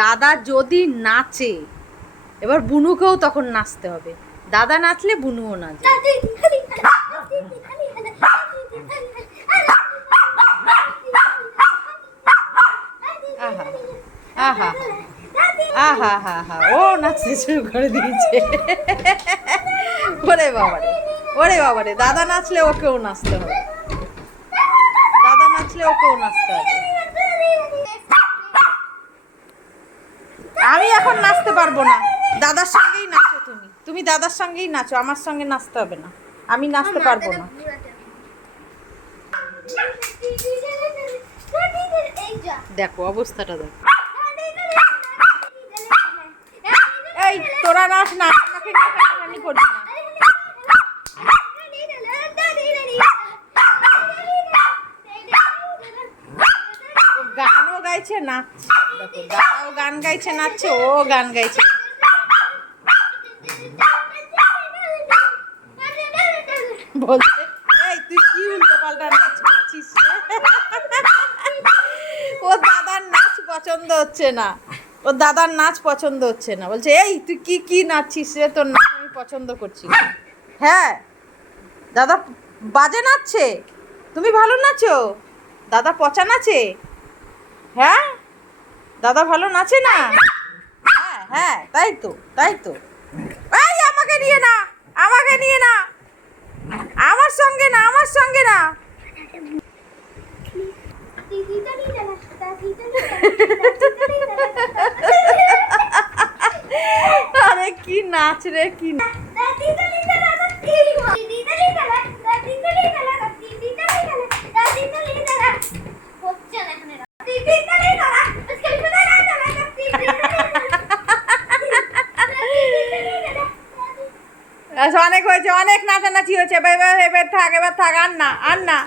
দাদা যদি নাচে, এবার বুনুকেও তখন নাচতে হবে। দাদা নাচলে বুনুও নাচবে। আহা আহা আহা হা হা, ও নাচতে শুরু করে দিয়েছে। ওরে বাবারে, ওরে বাবারে, দাদা নাচলে ওকেও নাচতে হবে। দাদা নাচলে ওকেও নাচতে হবে। আমি এখন নাচতে পারবো না, দাদার সঙ্গেই নাচো তুমি। তুমি দাদার সঙ্গেই নাচো, আমার সঙ্গে নাচতে হবে না। আমি নাচতে পারবো না। দেখো অবস্থাটা দেখো। এই তোরা নাচ না, আমাকে নিয়ে টানাটানি করবি না। গানও গাইছে, নাচছে। দেখো দাদাও গান গাইছে, নাচছে, ও গান গাইছে। বলছে এই তুই কি উল্টো পাল্টা নাচ করছিস? ও দাদার নাচ পছন্দ হচ্ছে না, ও দাদার নাচ পছন্দ হচ্ছে না। বলছে এই তুই কি কি নাচছিস রে, তোর নাচ আমি পছন্দ করছি। হ্যাঁ দাদা বাজে নাচছে, তুমি ভালো নাচো। দাদা পচা নাচে? হ্যাঁ দাদা ভালো নাচে না? হ্যাঁ হ্যাঁ, তাই তো তাই তো। এই আমাকে নিয়ে না, আমাকে নিয়ে না, আমার সঙ্গে না, আমার সঙ্গে না। আরে কি নাচ রে, কি অনেক হয়েছে, অনেক নাচানাচি হয়েছে। এবার থাক, এবার থাক, আর না, আর না।